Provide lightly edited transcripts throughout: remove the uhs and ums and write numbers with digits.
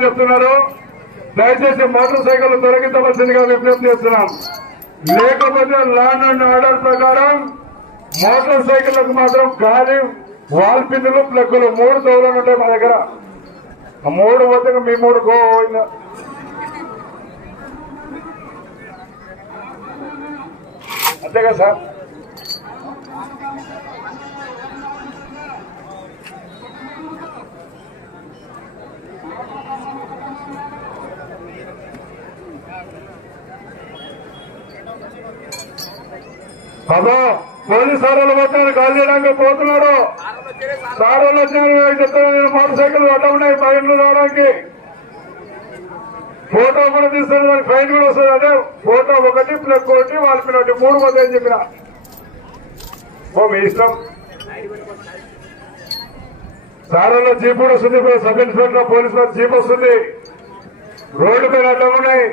చెప్తున్నారు. దయచేసి motor cycle తొలగించవలసిందిగా విజ్ఞప్తి చేస్తున్నాం. లేకపోతే లాండ్ అండ్ ఆర్డర్ ప్రకారం మోటార్ సైకిళ్లకు మాత్రం గాలి వాల్ పిన్నులు ప్లగ్గులు 3 తోలను ఉంటాయి మా దగ్గర. 3 పోతే మీ 3 గోయిందా. అంతేగా సార్. బాబా పోలీస్ సార్లు పోతున్నారు, కాల్ చేయడానికి పోతున్నాడు. సార్లు వచ్చిన చెప్తాను. మోటార్ సైకిల్ అడ్డ ఉన్నాయి మా ఇంట్లో రావడానికి. ఫోటో కూడా తీస్తాను, దానికి ఫైన్ కూడా వస్తుంది. అదే ఫోటో ఒకటి ప్లగ్ ఒకటి వాళ్ళ మీద 3 పోతాయని చెప్పిన. మీ ఇష్టం. సార్లో జీప్ కూడా వస్తుంది. సబ్ ఇన్స్పెక్టర్ పోలీస్ వారి జీప్ వస్తుంది. రోడ్డు పైన అడ్డం ఉన్నాయి.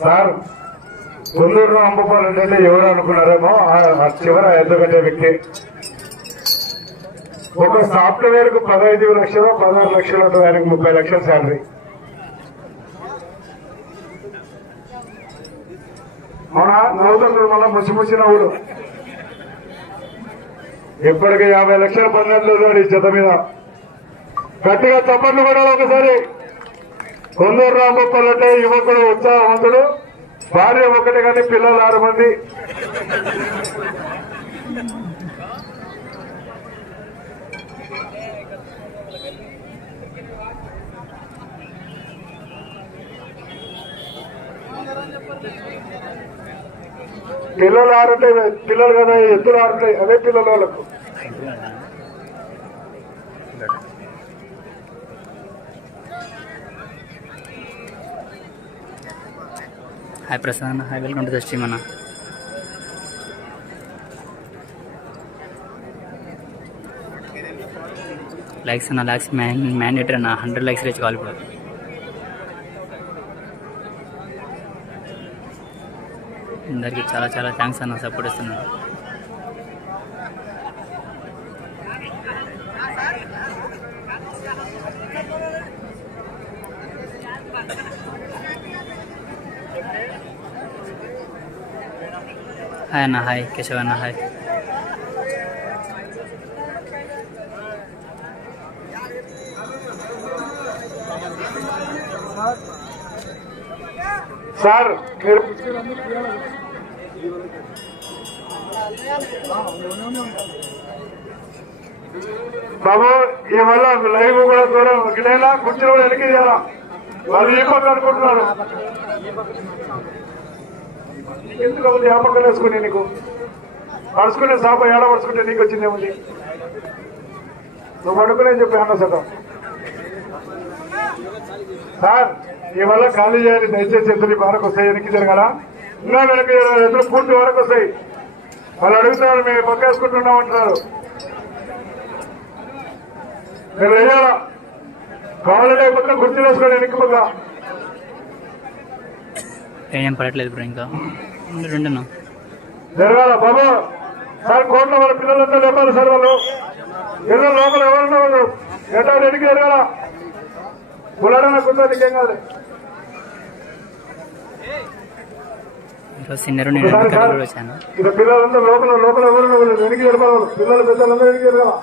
సార్ కొందూరు అంబపాలంటే ఎవరు అనుకున్నారేమో చివర ఎద్దగట్టే వ్యక్తి. ఒక సాఫ్ట్వేర్ కు 15 లక్షలు 16 లక్షలు ఉంటుంది. ఆయనకు 30 లక్షల శాలరీ. అవునా? నవ్వుతున్నాడు మళ్ళా ముసి నవ్వుడు. ఇప్పటికి 50 లక్షల పన్నెండు ఈ జత మీద. గట్టిగా చప్పట్లు పడాలి ఒకసారి. కొందరు రాంబొప్పలంటే యువకుడు ఉత్సాహవంతుడు. భార్య ఒకటి కానీ పిల్లలు 6 మంది. పిల్లలు 6 ఉంటాయి. పిల్లలు కదా ఎద్దులు 6 ఉంటాయి. అదే పిల్లల వాళ్ళకు. హాయ్ ప్రసాద్ అన్న. Hi, welcome to the stream అన్న. లైక్స్ అన్న, లైక్స్ మ్యాండేటరీ అన్న. 100 లైక్స్ రీచ్ కావాలి ఇప్పుడు. అందరికీ చాలా చాలా థ్యాంక్స్ అన్న, సపోర్ట్ ఇస్తున్నాను. హాయ్ అన్న. హాయ్ కేశవ్ అన్న. హాయ్. సార్ మీరు బాబు ఇవల్ల లైవ్ కూడా దూరం గిడేలా కుర్చీలో వెనక్కి చేయాలా. వాళ్ళు ఈ పక్క అనుకుంటున్నారు. ఎందుకు అవుతుంది? ఆ పక్కన వేసుకుని నీకు పడుచుకునే సాప ఏడ పడుచుకుంటే నీకు వచ్చిందేముంది? నువ్వు పడుకునే చెప్పి అన్న సగం. సార్ ఇవల్ల ఖాళీ చేయాలి. దయచేసి ఎద్దులు వరకు వస్తాయి. వెనక్కి జరగాల. ఇంకా వెనక్కి జరగాలి. ఎద్దులు పూర్తి వరకు వస్తాయి. వాళ్ళు అడుగుతున్నారు మేము పక్క వేసుకుంటున్నాం అంటున్నారు. మీరు వేయాలా? కావాలంటే పక్కన కుర్చీలు వేసుకోండి. వెనక్కి పక్క ఏం పడట్లేదు ఇప్పుడు. ఇంకా 2 జరగాల బాబు. సార్ కోట్ల వాళ్ళ పిల్లలంతా లేపాలి సార్. వాళ్ళు ఎన్నో లోపల ఎవరున్నా వాళ్ళు ఎట్లా వెనక్కి జరగాల. పులాడన కూర్చో. నీకేం కాదు. సీనియర్ వచ్చాను. ఇక పిల్లలంతా లోపల ఎవరున్నా వాళ్ళు వెనక్కి జరపాలి. వాళ్ళు పిల్లలు పెద్దలంతా వెనక్కి జరగాల.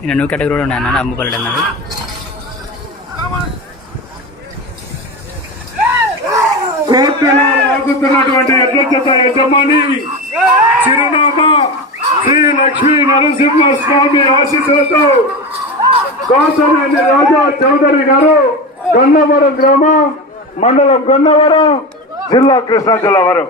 నేను న్యూ కేటగిరీలో ఉన్నాను. అమ్ముకోలేడు అన్నది. కోర్టులో లాగుతున్నటువంటి ఎడ్ల జత యజమాని చిరునామా శ్రీ లక్ష్మీ నరసింహస్వామి ఆశీస్సులతో కాసనేని రాజా చౌదరి గారు, గన్నవరం గ్రామం, మండలం గన్నవరం, జిల్లా కృష్ణా జిల్లా వారు.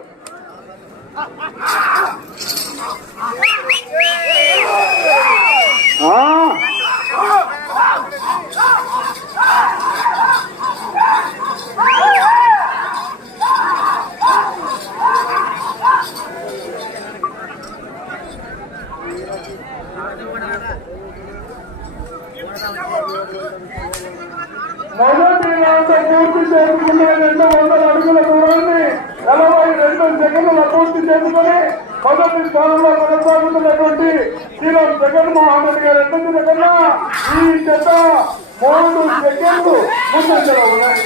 పూర్తి చేసుకున్న 200 అడుగుల దూరాన్ని 42 సెకండ్ల పూర్తి చేసుకుని మొదటి స్థానంలో కొనసాగుతున్నటువంటి శ్రీరామ్ జగన్మోహన్ రెడ్డి గారు ఎందుకు కన్నా ఈ జత 3 సెకండ్లు ముందంజలో ఉన్నాయి.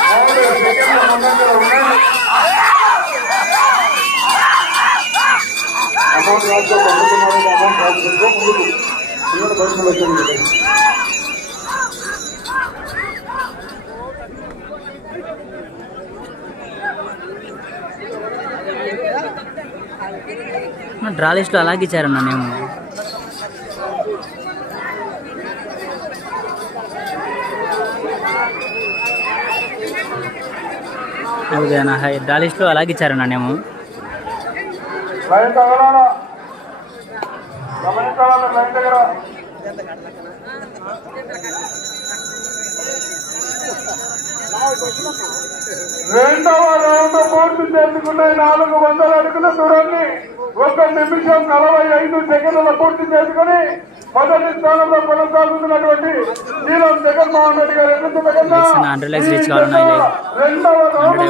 3 సెకండ్ల ముందంజలో ఉన్నాయి. అమౌంట్ రాజు పంపుతున్నారు. అమౌంట్ రాజు ముందుకు పిల్లల బయటలో వచ్చింది. డ్రా లిస్ట్లో అలాగే ఇచ్చారన్నా మేము డ్రా లిస్ట్లో అలాగే ఇచ్చారన్నా మేము రెండవ రౌండ్ పూర్తి చేసుకున్న 400 అడుగుల దూరాన్ని 1 నిమిషం 45 సెకండ్ల పూర్తి చేసుకుని మొదటి స్థానంలో కొనసాగుతున్నటువంటి శ్రీరామ్ జగన్మోహన్ రెడ్డి గారు రెండవ రౌండ్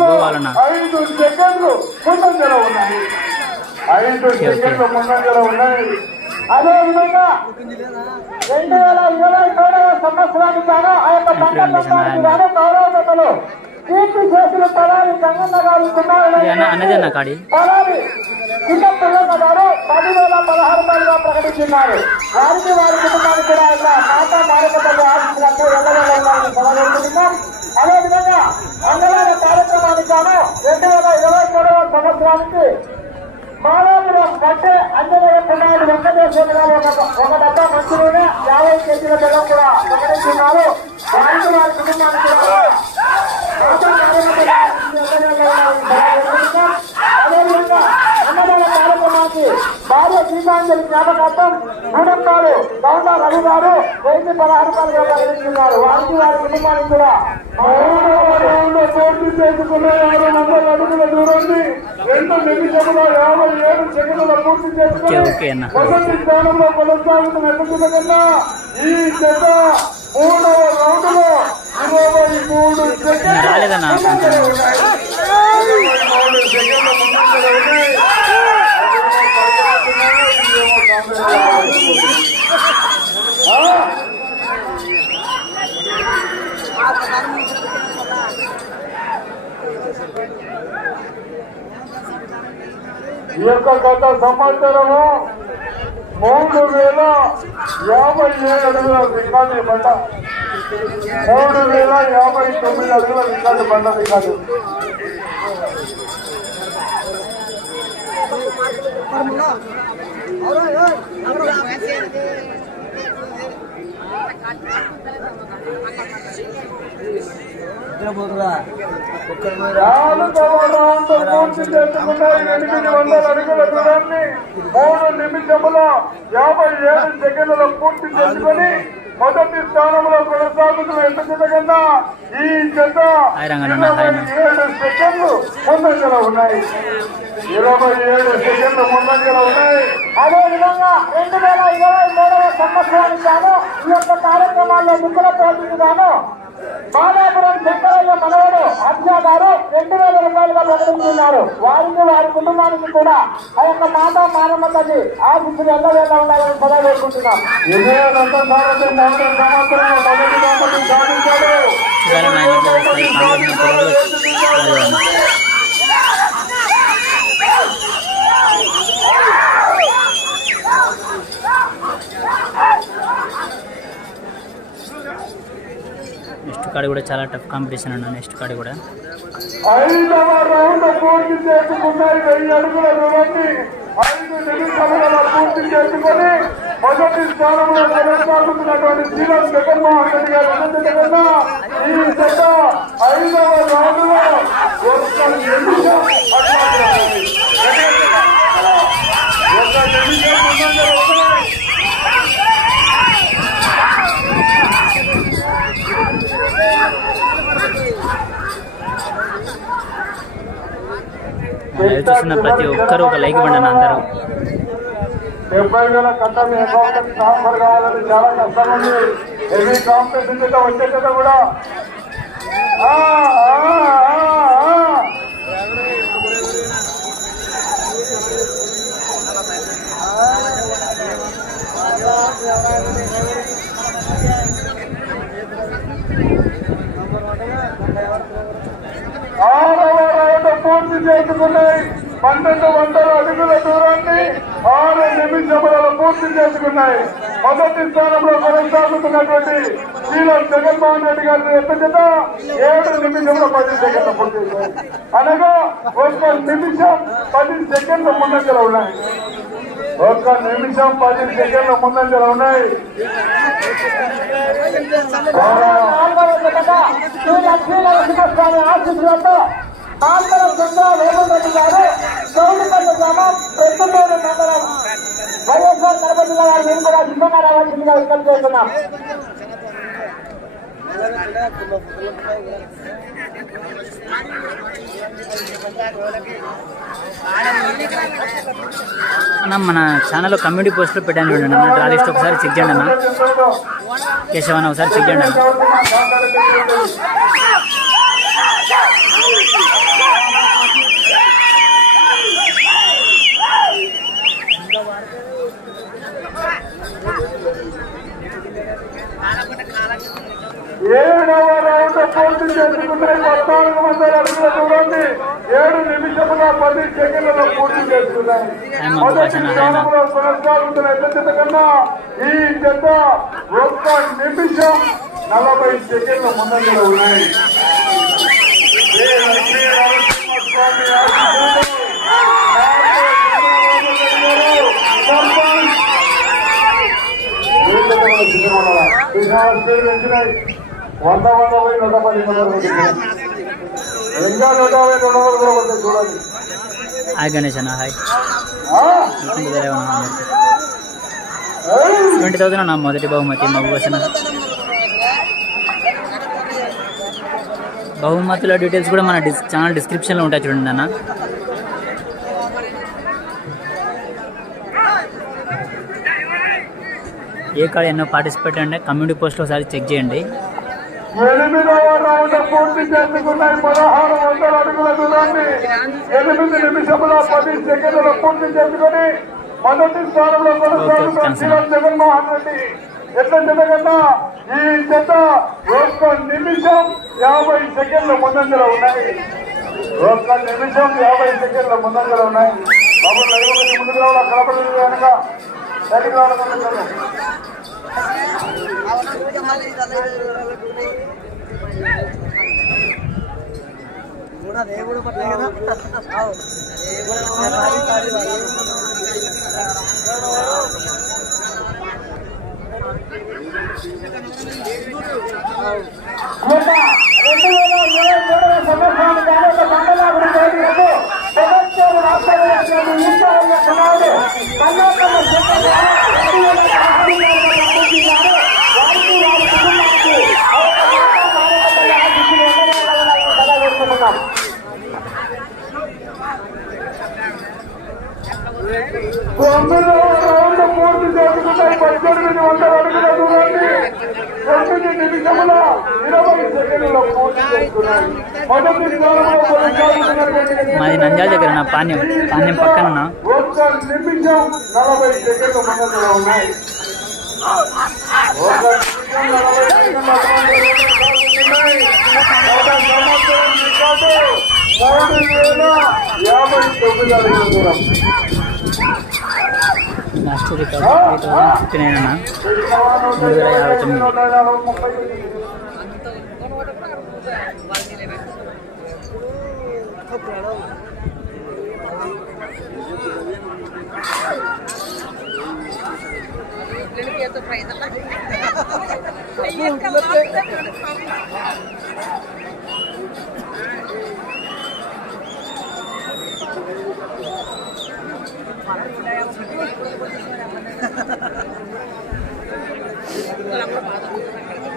5 సెకండ్లు ముందంజలో ఉన్నాయి. 5 సెకండ్లు ముందంజలో ఉన్నాయి. అదేవిధంగా 2023 సంవత్సరానికి గాను ఆ యొక్క పంటలకు గాను గౌరవతలు పూర్తి చేసిన తలారి సంగన్న గారు తలారి చిన్నపిల్లన్న గారు 10,016 రూపాయలుగా ప్రకటించున్నారు. వారికి వారి కుటుంబానికి కూడా ఇలా మాతా మారకతల్లి ఆశిస్తున్నట్టు ఎల్లవేళ సమర్పిస్తున్నాం. అదేవిధంగా అంగళాల కార్యక్రమానికి గాను 2023 సంవత్సరానికి మాదాపురం పట్టే అంజనేయ పునాది వెంకటేశ్వర గారు ఒక డబ్బా మంచినూనె 50 కేజీల బెల్లం కూడా ప్రకటిస్తున్నారు. వారికి వారి కుటుంబానికి కూడా అదేవిధంగా అన్నదాన కార్యక్రమానికి భార్య గీతాంజలి జ్ఞాపకార్థం మూడంతారు గౌండా రవి గారు 1016 రూపాయలుగా ప్రకటిస్తున్నారు. వారికి వారి కుటుంబానికి కూడా పూర్తి చేసుకున్న 600 అడుగుల దూరాన్ని 2 నిమిషముల 57 సెకండ్ల పూర్తి చేసుకుని మొదటి స్థానంలో కొనసాగుతున్న కన్నా ఈ జత 3వ రౌండ్ లో 23 సెకండ్లు ముందంజలో ఉన్నాయి. ఈ యొక్క గత సంవత్సరము 3057 అడుగుల రికార్డు బండ 3059 అడుగుల రికార్డు బండ రికార్డు. పూర్తి చేసుకున్న 800 అడుగుల దూరాన్ని 3 నిమిషముల 57 సెకండ్ల పూర్తి చేసుకుని మొదటి స్థానంలో కొనసాగుతున్న ఎంత కన్నా ఈ జత 27 సెకండ్లు ముందంజలో ఉన్నాయి. 27 సెకండ్లు ముందంజలో ఉన్నాయి. అదేవిధంగా 2023 సంవత్సరానికి గాను ఈ యొక్క కార్యక్రమాల్లో ముఖ్యుల పోటీకి గాను మాదాపురం శంకరయ్య మనవడు హర్ష గారు 2000 రూపాయలుగా ప్రకటిస్తున్నారు. వారికి వారి కుటుంబానికి కూడా ఆ యొక్క మాతా మానవ తల్లి ఆశిస్తులు ఎల్లవేళ ఉండాలని సలహా వేసుకుంటున్నాం. నెక్స్ట్ కార్డు కూడా చాలా టఫ్ కాంపిటీషన్ అన్న. నెక్స్ట్ కార్డు కూడా 5వ రౌండ్ పూర్తి చేసుకున్నాయి. 1000 అడుగుల దూరాన్ని 5 నిమిషముల పూర్తి చేసుకుని మొదటి స్థానంలో కొనసాగుతున్నటువంటి శ్రీరామ్ జగన్మోహన్ రెడ్డి గారు కన్నా ఈ జత 5వ రౌండ్ లో 1 నిమిషం 1 నిమిషం ముందంజలో ఉన్నాయి. చూస్తున్న ప్రతి ఒక్కరు ఒక లైక్ ఇవ్వండి అందరూ. 70,000 కట్టని అకౌంట్ ట్రాన్స్ఫర్ కావాలని చాలా కష్టం ఉంది. హెవీ కాంపిటీషన్ వచ్చేట కూడా ఆ, ఆ, ఆ, ఆ. ఆరవ రౌండ్ పూర్తి చేసుకున్నాయి. 1200 అడుగుల దూరాన్ని 6 నిమిషములలో పూర్తి చేసుకున్నాయి. మొదటి స్థానంలో కొనసాగుతున్నటువంటి శ్రీలం జగన్మోహన్ రెడ్డి గారి ఎత్తుగత 7 నిమిషముల 10 సెకండ్ల పూర్తి చేశారు. అనగా 1 నిమిషం 10 సెకండ్ల ముందంజలో ఉన్నాయి. 1 నిమిషం 10 సెకండ్ల ముందంజలో ఉన్నాయి. ఆశీస్సులతో ఆంధ్రం చంద్ర రేవంత్ రెడ్డి గారు గౌడిపల్లి గ్రామం ప్రస్తుతమైన మండలం వైఎస్ఆర్ కడప జిల్లా గారు మేము కూడా సిద్ధంగా రావాల్సిందిగా విజ్ఞప్తి చేస్తున్నాం. అన్న మన ఛానల్లో కమ్యూనిటీ పోస్ట్లో పెట్టాను చూడండి అన్న, డ్రా లిస్ట్ ఒకసారి చెక్ చేయండి అన్న. కేశవ్ అన్న ఒకసారి చెక్ చేయండి అన్న. ఏడవ రౌండ్ పూర్తి చేసుకున్నాయి. 1400 అడుగుల దూరాన్ని 7 నిమిషముల 10 సెకండ్లలో పూర్తి చేసుకున్నాయి. మొదటి స్థానంలో కొనసాగుతున్న జత కన్నా ఈ జత 1 నిమిషం 40 సెకండ్ల ముందంజలో ఉన్నాయి. ఏ లక్ష్మీ నరసింహస్వామి ఆశీస్సులతో చూడండి. హాయ్ గణేష్ అన్న, హాయ్. 20,000 అన్న మొదటి బహుమతి మహబూబ్. బహుమతుల డీటెయిల్స్ కూడా మన ఛానల్ డిస్క్రిప్షన్లో ఉంటాయి చూడండి అన్న. ఏ కాడ ఎన్నో పార్టిసిపేట్ అంటే కమ్యూనిటీ పోస్ట్ ఒకసారి చెక్ చేయండి. 8వ రౌండ్ పూర్తి చేసుకున్నాయి. 1600 అడుగుల దూరాన్ని 8 నిమిషముల 10 సెకండ్ల పూర్తి చేసుకుని మొదటి స్థానంలో కొనసాగుతున్న శ్రీలం జగన్మోహన్ రెడ్డి ఎట్లా జతకన్నా ఈ జత 1 నిమిషం 50 సెకండ్ల ముందంజలో ఉన్నాయి. 1 నిమిషం 50 సెకండ్ల ముందంజలో ఉన్నాయి. బాబు లైవ్ ముందుకు రావాలి. కలపలేదు కనుక సైడ్కి రావాలి. రౌండ్ పూర్తి చేసుకున్నాయి. 1800 అడుగుల దూరాన్ని 9 నిమిషముల 20 సెకండ్లలో పూర్తి చేసుకున్నాయి. మొదటి స్థానంలో కొనసాగుతున్నటువంటి మాది నంద్యాల దగ్గర నా పాణ్యం పక్కన 1 నిమిషం 40 సెకండ్ల ముందంజలో ఉన్నాయి. 1 నిమిషం 40 3059 అడుగుల దూరం. లాస్ట్ రికార్డ్ 3059 అన్న, 3,059.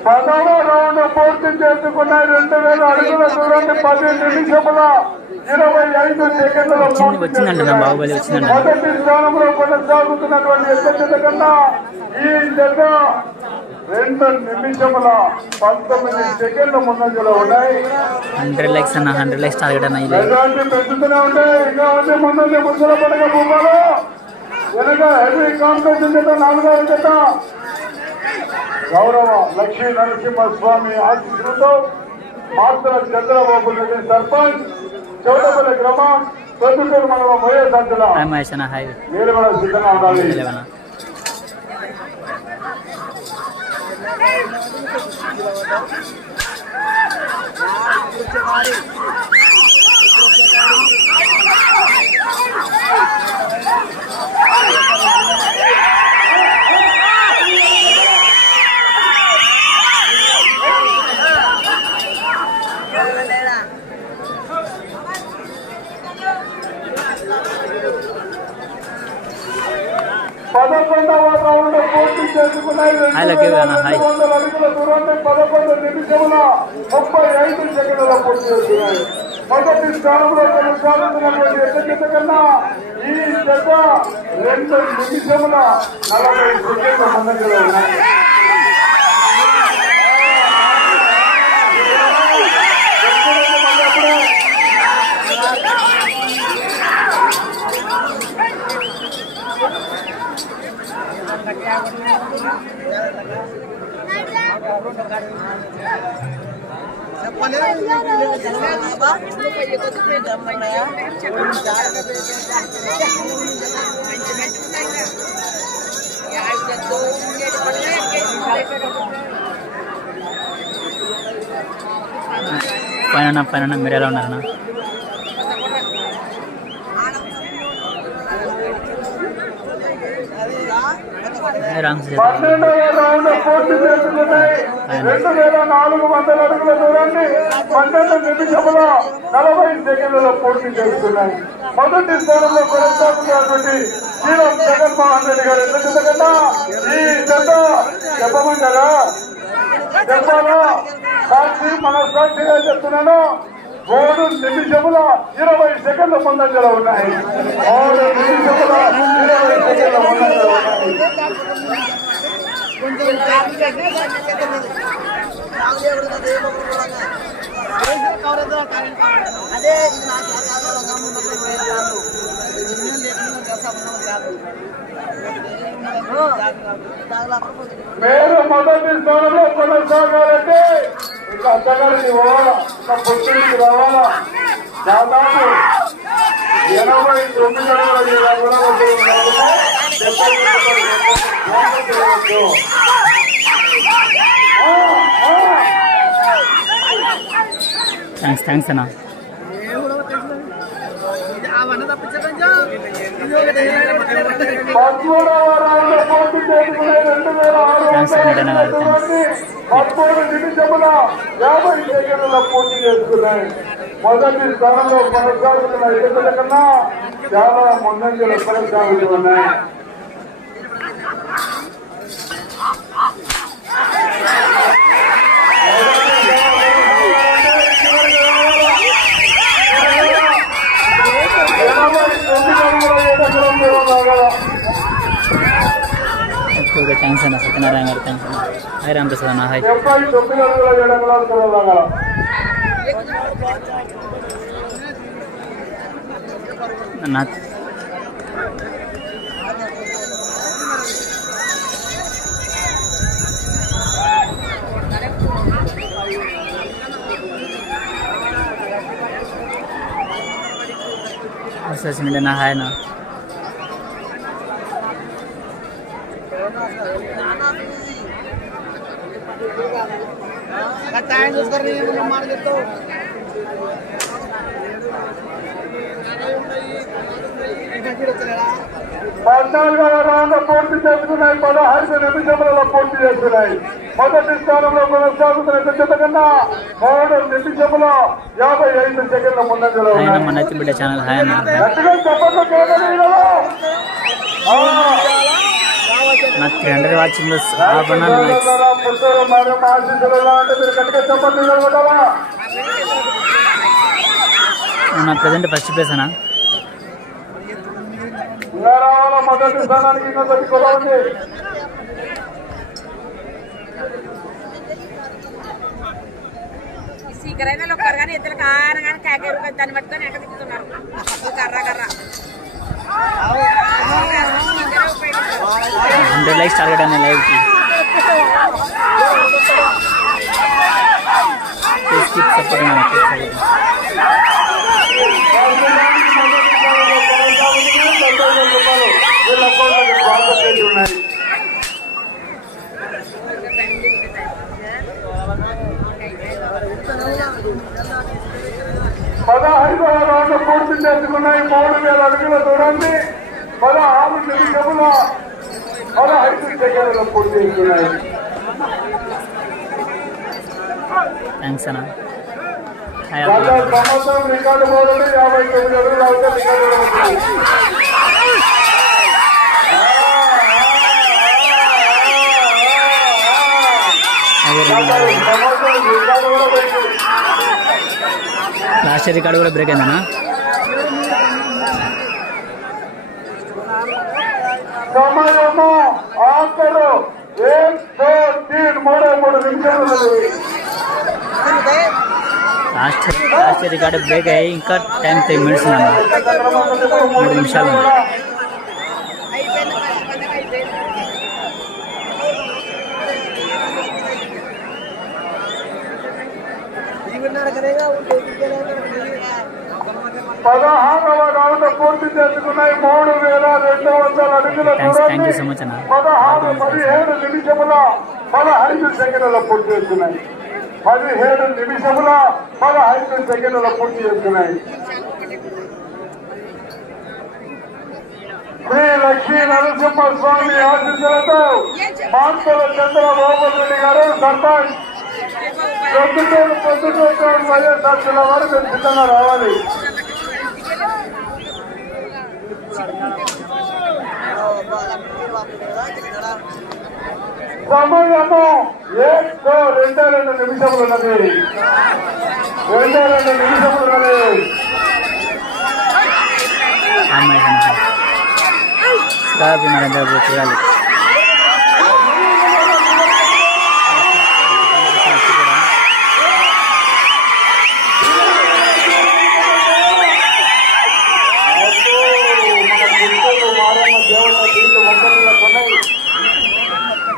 పదవ రౌండ్ పూర్తి చేసుకున్నాయి. 2000 అడుగుల దూరాన్ని 10 నిమిషముల 25 సెకండ్లలో వచ్చిందంట బాహుబలి వచ్చిందంట. మొదటి స్థానంలో కొనసాగుతున్నటువంటి ఎత్త కన్నా ఈ జత 2 నిమిషముల 19 సెకండ్ల ముందంజలో ఉన్నాయి. 100 likes అన్న, 100 likes టార్గెట్ అన్న. ఎలాంటి పెంచుతూనే ఉంటాయి. ఇంకా ఉంది ముందంజ ముసల పడక భూమాలు వెనక హెవీ కాంపిటీషన్ జత 4వ జత గౌరవ లక్ష్మీ నరసింహస్వామి ఆశీస్సులతో మాత్ర చంద్రబాబు రెడ్డి సర్పంచ్ చౌటపల్లి గ్రామం ప్రొద్దుటూరు మండలం వైఎస్ఆర్ జిల్లా మహేష్ అన్న హాయ్. మీరు కూడా సిద్ధంగా ఉండాలి. పదకొండవ రౌండ్ పూర్తి చేసుకున్నాయి. 200 అడుగుల దూరాన్ని 11 నిమిషముల 35 సెకండ్ల పూర్తి చేస్తున్నాయి. మొదటి స్థానంలో కొనసాగుతున్నటువంటి ఎత్త కన్నా ఈ జత 2 నిమిషముల 40 సెకండ్ల ముందంజలో ఉన్నాయి. పైన మీరు ఎలా ఉన్నారన్నా? పన్నెండవ రౌండ్ పూర్తి చేసుకున్నాయి. 2400 అడుగుల దూరాన్ని 12 నిమిషముల 40 సెకండ్లలో పూర్తి చేస్తున్నాయి. మొదటి స్థానంలో కొనసాగుతున్నటువంటి శ్రీరామ్ జగన్మోహన్ రెడ్డి గారు ఎత్త కన్నా ఈ జత చెప్పమంటారా? చెప్పాలా? సాక్షి మనస్సాక్షిగా చెప్తున్నాను. 3 నిమిషముల 20 సెకండ్ల ముందంజలో ఉన్నాయి. 3 నిమిషముల 20 సెకండ్ల ముందంజలో ఉన్నాయి. మీరు మొదటి స్థానంలో కొనసాగాలంటే ఇంకా అత్తగారికి పోవాలా, ఇంకా పొత్తుడికి రావాలా. దాదాపు 89 థ్యాంక్స్ అన్న. 13వ రౌండ్ పూర్తి చేసుకునే 13 నిమిషముల 50 సెకండ్ల పూర్తి చేసుకున్నాయి. మొదటి స్థానంలో కొనసాగుతున్న ఎదుగుల కన్నా చాలా ముందంజలు కొనసాగుతున్నాయి. థ్యాంక్స్ అన్న. సత్యనారాయణ గారు థ్యాంక్స్ అన్న. హాయ్ రామప్రసాద్ అన్న హాయ్. 79 అన్న నా హాయ్ అన్న. పద్నాలుగవ రౌండ్ పూర్తి చేసుకున్నాయి. 15 నిమిషములలో పూర్తి చేస్తున్నాయి. మొదటి స్థానంలో కొనసాగుతున్న జత కన్నా 3 నిమిషముల 55 సెకండ్ల ముందంజలో ఉన్నాయి. మన బిడ్డ ఛానల్ హాయ్ అన్న. గట్టిగా చెప్పండి. నా 300 వాచింగ్ పుత్తూరు మరియు ఆశీస్సులు అంటే మీరు గట్టిగా చెప్పండి. నా ప్రజెంట్ ఫస్ట్ ప్లేస్ అన్నా. మొదటి స్థానానికి మొదటి కొల ఉంది. సీకరైనా ఒక్కరు కానీ ఇద్దరు కారం కానీ కాకేరు దాన్ని పట్టుకొని ఎక్కడ తిప్పుతున్నారు కర్ర కర్ర 100 likes టార్గెట్ అన్న లైవ్కి. కీప్ సపోర్టింగ్ అన్న, కీప్ సపోర్టింగ్. పదహైదు రౌండ్లు పూర్తి చేసుకున్నాయి. 3000 అడుగుల దూరాన్ని 16 నిమిషముల 15 సెకండ్లు పూర్తి చేసుకున్నాయి. థ్యాంక్స్ అన్న. గత సంవత్సరం రికార్డు బోర్డులు 59 అడుగులు అవుతే రికార్డు అవుతుంది. లాస్ట్ రికార్డు కూడా బ్రేక్ అయిందన్నా. సమయము ఆఖరు 3 నిమిషాలు. లాస్ట్ రికార్డు బ్రేక్ అయ్యి ఇంకా టైం 3 minutes అన్న, 3 నిమిషాలు. పదహారవ రౌండ్ పూర్తి చేసుకున్నాయి. 3200 అడుగుల థ్యాంక్ యూ సో మచ్ అన్న. 17 నిమిషముల 15 సెకండ్ల పూర్తి చేసుకున్నాయి. 17 నిమిషముల 15 సెకండ్ల పూర్తి చేసుకున్నాయి. శ్రీ లక్ష్మీ నరసింహస్వామి ఆశీస్సులతో మాంతల చంద్రబాబు రెడ్డి గారు సర్పంచ్ పొద్దుటూరు వైఎస్ఆర్ వారు మీరు సిద్ధంగా రావాలి. సమయము 2 నిమిషములు ఉన్నది. 2 నిమిషములు ఉన్నది. చూడాలి.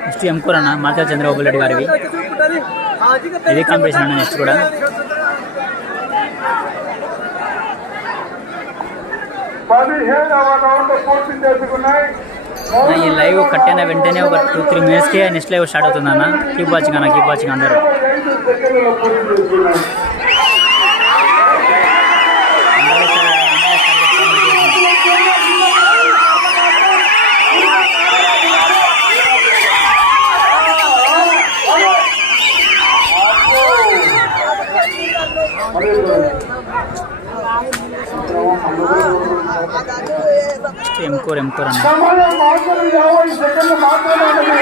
నెక్స్ట్ ఎంకూర్ అన్న మాతా చంద్రబాబు రెడ్డి గారివి. ఇది కాంపిటీషన్ అన్న. నెక్స్ట్ కూడా 17వ రౌండ్ పూర్తి చేసుకున్నాయి. ఈ లైవ్ కట్ అయిన వెంటనే ఒక 2-3 minutesకే నెక్స్ట్ లైవ్ స్టార్ట్ అవుతుంది అన్న. కీప్ వాచింగ్ అన్న, కీప్ వాచింగ్ అందరూ. ఎంకూర్ అన్న. సమయం మాత్రం 50 సెకండ్లు మాత్రమే ఉన్నది.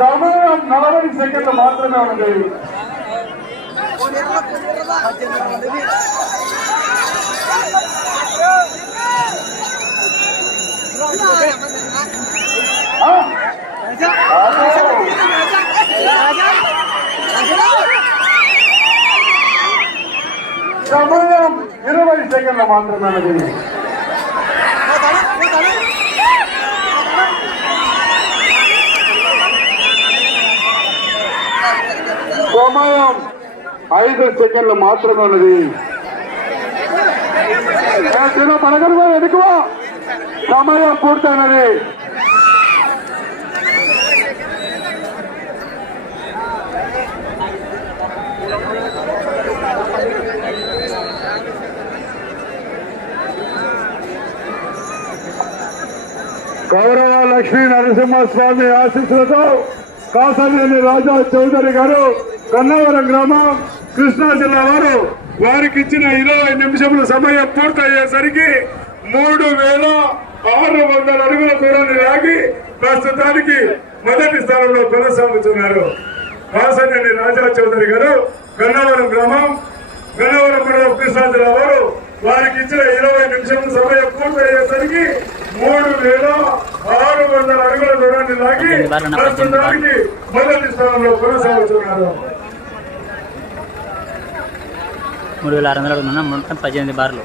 సమయం 40 సెకండ్లు మాత్రమే ఉన్నది. సమయం 20 సెకండ్లు మాత్రమే ఉన్నది. సమయం 5 సెకండ్లు మాత్రమే ఉన్నది. పడగలు ఎక్కువ సమయం పూర్తయినది. గౌరవ లక్ష్మీ నరసింహస్వామి ఆశీస్సులతో కాసనేని రాజా చౌదరి గారు కన్నవరం గ్రామం కృష్ణా జిల్లా వారికి ఇచ్చిన 20 నిమిషముల సమయం పూర్తయ్యేసరికి 3600 అడుగుల దూరాన్ని లాగి ప్రస్తుతానికి మొదటి స్థానంలో కొనసాగుతున్నారు. వాసనేని రాజా చౌదరి గారు గన్నవరం గ్రామం, గన్నవరం మండలం కృష్ణాజిల్లా వారు వారికి ఇచ్చిన 20 నిమిషాల సమయం పూర్తయ్యేసరికి 3600 అడుగుల దూరాన్ని లాగి ప్రస్తుతానికి మొదటి స్థానంలో కొనసాగుతున్నారు. 3600 అడుగుతున్నా, మొత్తం 18 బార్లు.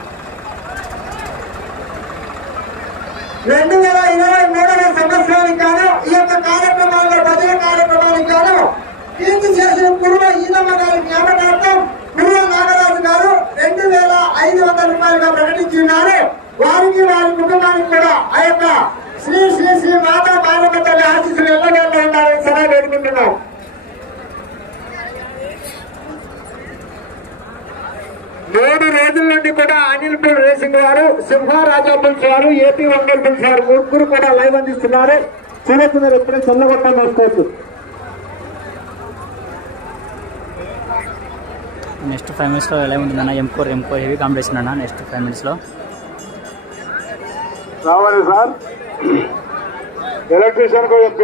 2023వ సంవత్సరానికి గాను ఈ యొక్క కార్యక్రమాల్లో భజన కార్యక్రమానికి గాను కీర్తి చేసిన పూర్వ ఈదమ్మ గారి జ్ఞాపకార్థం పూర్వ నాగరాజు గారు 2500 రూపాయలుగా ప్రకటించున్నారు. వారికి వారి కుటుంబానికి కూడా ఆ యొక్క శ్రీ శ్రీ శ్రీ మాతా పార్వత తల్లి ఆశీస్సులు ఎల్లవేళ ఉండాలని సలహా వేడుకుంటున్నాం. మూడు రోజుల నుండి కూడా అనిల్ పుల్ రేసింగ్ వారు, సింహారాజా పుల్స్ వారు, ఏపీ వంగల్ పుల్స్ వారు ముగ్గురు కూడా లైవ్ అందిస్తున్నారు. చూస్తున్నారు ఎప్పుడే చల్లగొట్టం వేసుకోవచ్చు. నెక్స్ట్ 5 మినిట్స్లో ఎలా ఉంటుందన్న? ఎంకో హెవీ కాంపిటీషన్ అన్న నెక్స్ట్ 5 మినిట్స్లో రావాలి సార్. ఎలక్ట్రీషియన్